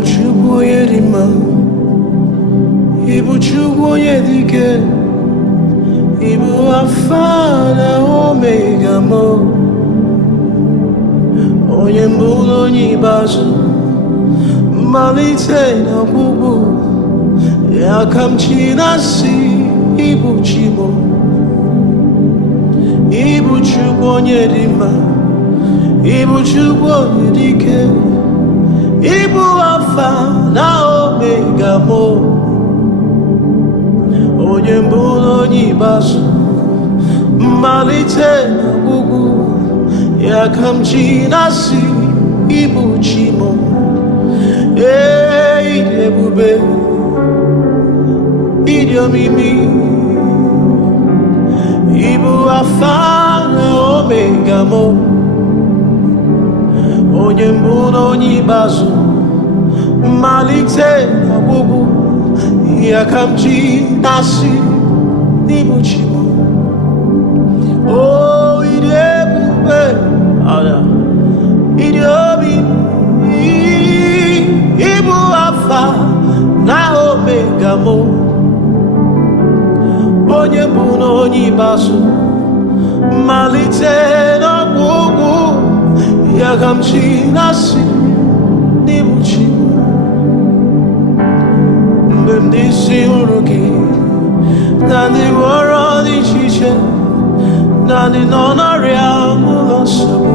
Chukwu onye dị mma, ị bụ Chukwu onye dị ike, ị bụ Alfa na Omega m, onye mbụ na onye ikpeazụ, mmalite na ọgwụgwụ, ya ka m ji na-asị ị bụ Chi m, ị bụ Chukwu onye dị mma, ị bụ Chukwu onye dị ike, ị bụ Alfa na Omega m, onye mbụ na onye ikpeazụ, mmalite na ọgwụgwụ, ya ka m ji na-asị ị bụ Chi m. Ị dị ebube, ị dị omimi, ị bụ Alfa na Omega m, onye mbụ na onye ikpeazụ, mmalite na ọgwụgwụ, ya ka m ji na-asị n'ịbụ Chi m. Oh, ị dị ebube, ị dị omimi, ị bụ Alfa na Omega m, onye mbụ na onye ikpeazụ, mmalite na ọgwụgwụ, ya ka m ji na-asị n'ịbụ Chi m. Mgbe m dị isi hụrụ gị, na ndị nwere dị iche iche, na ndị nọ n'ọrịa n'ụlọ nsogbu,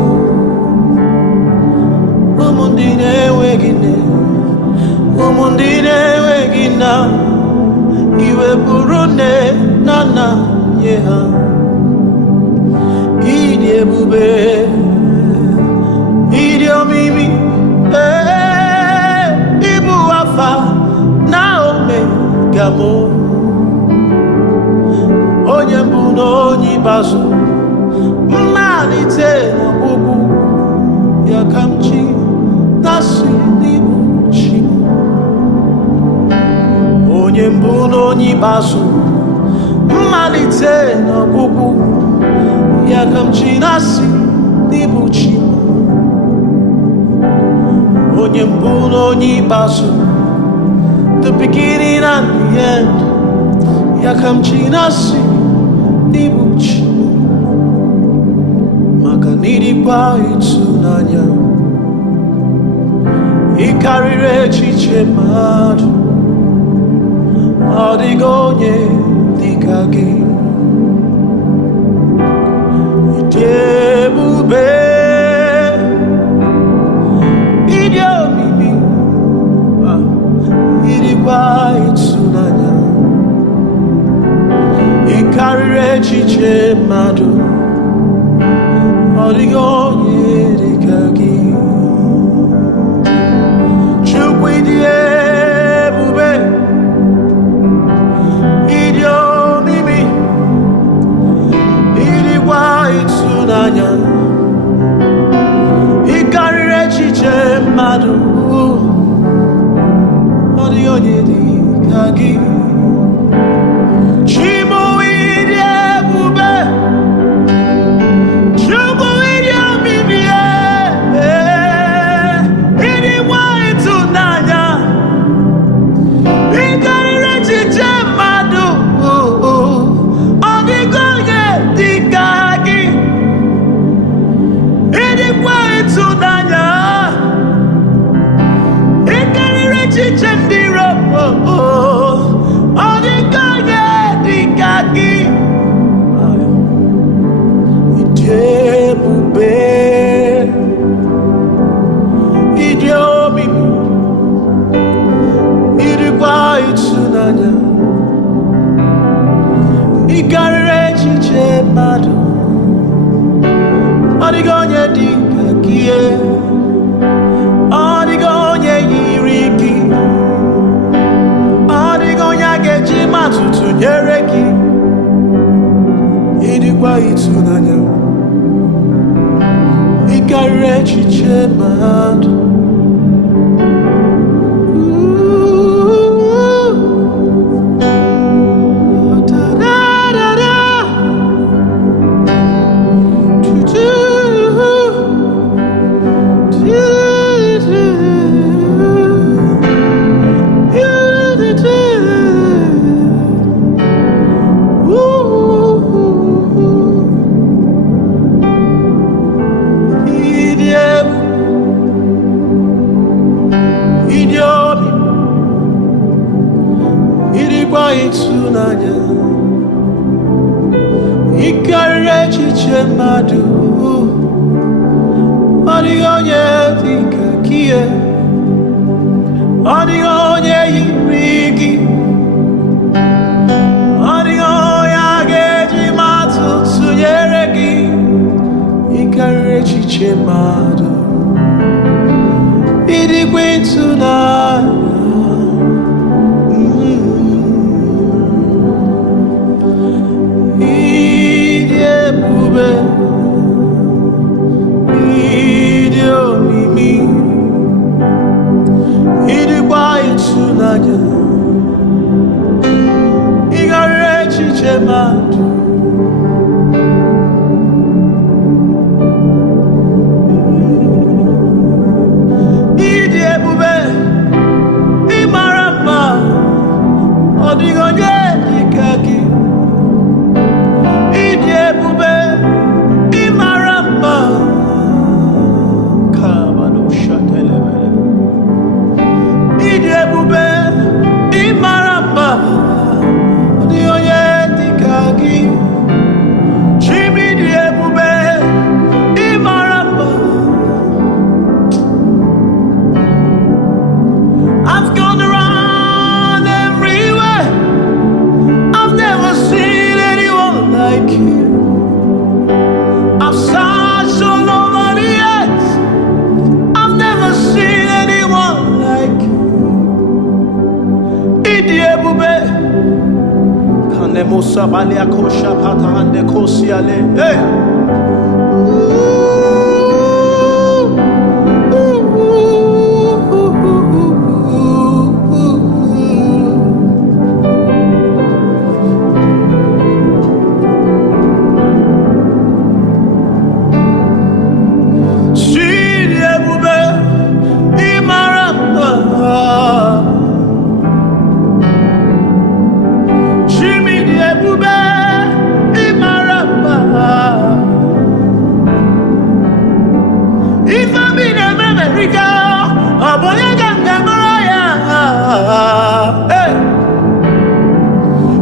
ụmụ ndị na-enweghị nne, ụmụ ndị na-enweghị nna, iwe bụrụ nne na nna nye ha. Ị dị ebube, ị dị omimi, ị bụ Alfa na Omega m, onye mbụ na onye ikpeazụ, mmalite na ọgwụgwụ, ya ka m ji na-asị n'ịbụ Chi m. Onye mbụ na onye ikpeazụ, mmalite na ọgwụgwụ, ya ka m ji na-asị n'ịbụ Chi m. Onye mbụ na onye ikpeazụ, the beginning and the end, ya ka m ji na-asị n'ịbụ Chi m. Maka na ị dịkwa ịtụnanya, ị karịrị echiche mmadụ, ọ dịghị onye dị ka gị. Ị dị ebube, ị dị omimi, ị dịkwa ịtụnanya, ị karịrị echiche mmadụ, ọ dịghị onye dị ka gị. Chukwu ị dị ebube, ị dị omimi, ị dịkwa ịtụnanya, ị karịrị echiche mmadụ, ọ dịghị onye dị ka gị. Chimo ị dị ebube, Chukwu ị dị omimi, ị dịkwa ịtụnanya, ị karịrị echiche mmadụ, ọ dịghị onye dị ka gị. Ị dịkwa ịtụnanya, ị karịrị echiche ndị iro, ọ dịghị onye dị ka gị. Ị dị ebube, ị dị omimi, ị dịkwa ịtụnanya, ị karịrị echiche mmadụ, ọ dịghị onye dị ka gị, ọ dịghị onye yiri gị, ọ dịghị onye a ga-eji matụ tụnyere gị. Ị dịkwa ịtụnanya, ị karịrị echiche mmadụ. ịtụnanya ịkarịrị echiche mmadụ ọ dịghị onye dị ka gị ọ dịghị onye yiri gị ọ dịghị onye a ga-eji matụ tụnyere gị ịkarịrị echiche mmadụ ịdịkwa ịtụnanya ịdị ebube ịdị omimi ịdịkwa ịtụnanya ịkarịrị echiche mmadụ ịdị ebube ịmara mma ọ dịghị onye dị ka gị ịdị ebube ịmara mma ịdị ebube ịmara mma ọ dịghị onye dị ka gị Chime ịdị ebube ịmara mma I've gone around everywhere I've never seen anyone like you I've searched all over the earth I've never seen anyone like you ịdị ebube kane musa balia kosha pata ande kosiale hey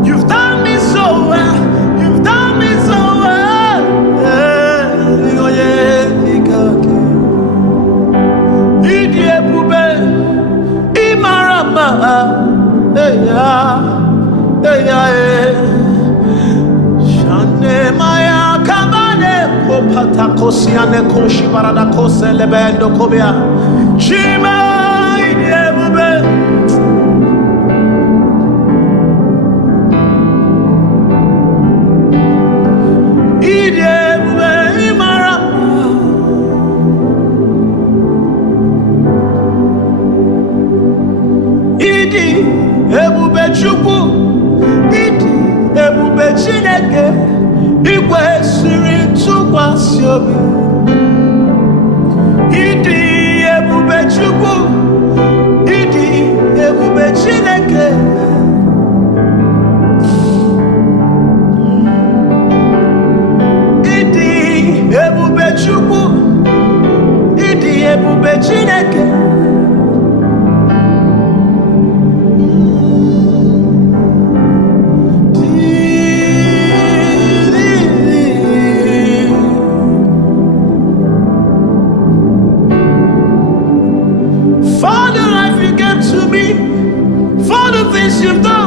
You've done me so well. You've done me so well. Ịdị ebube ịmara mma Shane maya kabane kopata kosiane koshi barada kosele bendo kobia Chime ịdị ebube ịdị ebube ịmara mma ịdị ebube Chukwu ịdị ebube Chineke ikwesịrị ntụkwasị obi ịdị ebube Chukwu ịdị ebube Chineke ịdị ebube Chukwu ịdị ebube Chineke For the things you've done